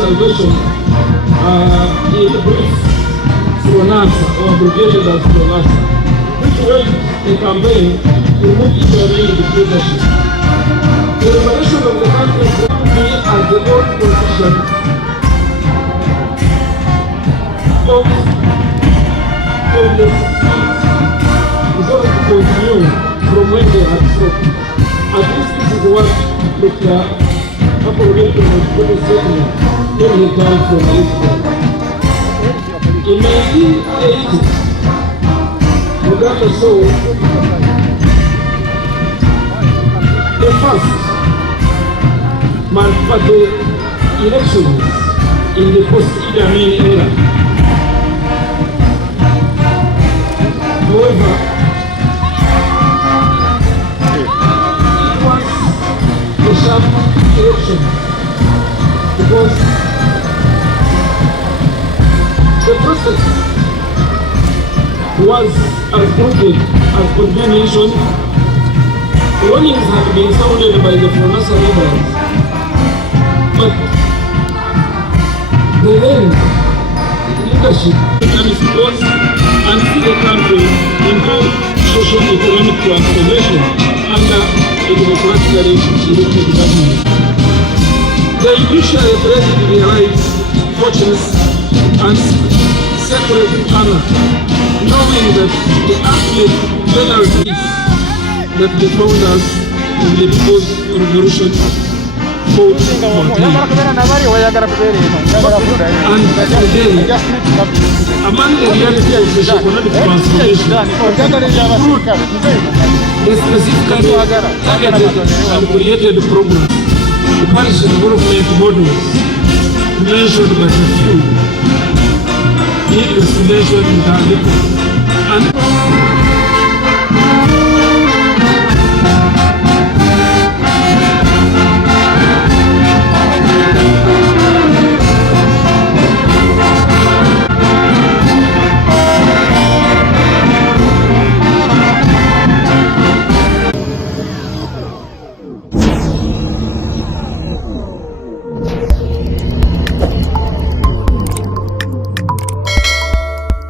salvation in brief Pronasa, or abbreviated as Pronasa, which waged a campaign to remove Idi Amin dictatorship. The liberation of the country brought me as the old position of the seats resolved to continue from when they had stopped. At least this is what Dr. Ankole was going to say when he died from Israel. In 1980, Uganda saw the first multi-party elections in the post-Idi Amin era. However, it was a sharp election because the process was as crooked as could be mentioned. Warnings had been sounded by the Pronasa leaders, but the then leadership was and see the country into socio-economic transformation under a democratically elected government. The judiciary ready realized fortunes and separate honor, knowing that the absolute penalties that the founders in the People's Revolution fought for. And today, among the realities of the economic transformation, the specifically targeted and created programs, the Paris development models, mentioned by a few, needless to mention in and